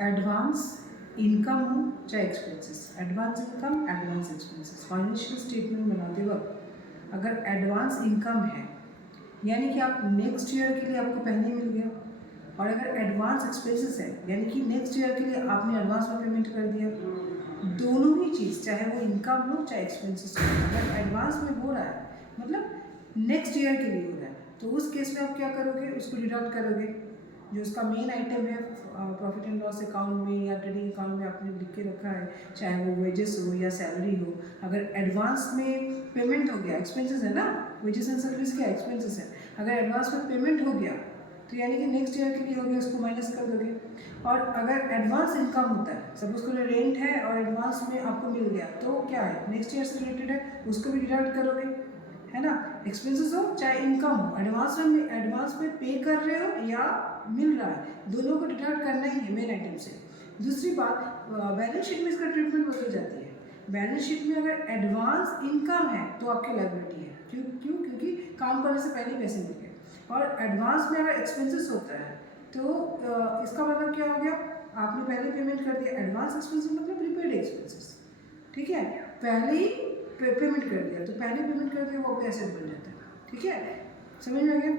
Advance income हो चाहे expenses, advance income advance expenses, financial statement बनाते वक्त अगर एडवांस इनकम है यानी कि आप नेक्स्ट ईयर के लिए आपको पहले मिल गया, और अगर एडवांस एक्सपेंसेस है यानी कि नेक्स्ट ईयर के लिए आपने एडवांस में पेमेंट कर दिया, दोनों ही चीज़ चाहे वो इनकम हो चाहे एक्सपेंसेस हो, अगर एडवांस में हो रहा है मतलब नेक्स्ट ईयर के लिए हो रहा है, तो उस केस में आप क्या करोगे, उसको डिडक्ट करोगे। जो उसका मेन आइटम है प्रॉफिट एंड लॉस अकाउंट में या ट्रेडिंग अकाउंट में आपने लिख के रखा है, चाहे वो वेजेस हो या सैलरी हो, अगर एडवांस में पेमेंट हो गया, एक्सपेंसेस है ना, वेजेस एंड सर्विस क्या एक्सपेंसेस है, अगर एडवांस में पेमेंट हो गया तो यानी कि नेक्स्ट ईयर के लिए हो गया, उसको माइनस कर दोगे। और अगर एडवांस इनकम होता है, सपोज को रेंट है और एडवांस में आपको मिल गया, तो क्या है नेक्स्ट ईयर से रिलेटेड है, उसको भी डिडक्ट करोगे, है ना। एक्सपेंसेस हो चाहे इनकम हो, एडवांस में पे कर रहे हो या मिल रहा है, दोनों को डिडक्ट करना ही है मेन आइटम से। दूसरी बात, बैलेंस शीट में इसका ट्रीटमेंट बदल जाती है। बैलेंस शीट में अगर एडवांस इनकम है तो आपकी लायबिलिटी है, क्योंकि काम करने से पहले ही पैसे मिल गए, और एडवांस में अगर एक्सपेंसेस होता है तो इसका मतलब क्या हो गया, आपने पहले पेमेंट कर दिया, एडवांस एक्सपेंसेस मतलब प्रीपेड एक्सपेंसेस, ठीक है, पहले ही पेमेंट कर दिया, तो पहले पेमेंट कर दिया वो आपका एसेट बन जाता है, ठीक है, समझ में आ गया।